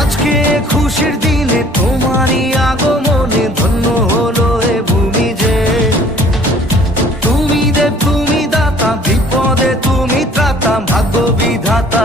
আজকে খুশির দিনে তোমারই আগমনে ধন্য হলো এ ভূমি যে। তুমি দেব তুমি দাতা, বিপদে তুমি ত্রাতা, ভাগ্য বিধাতা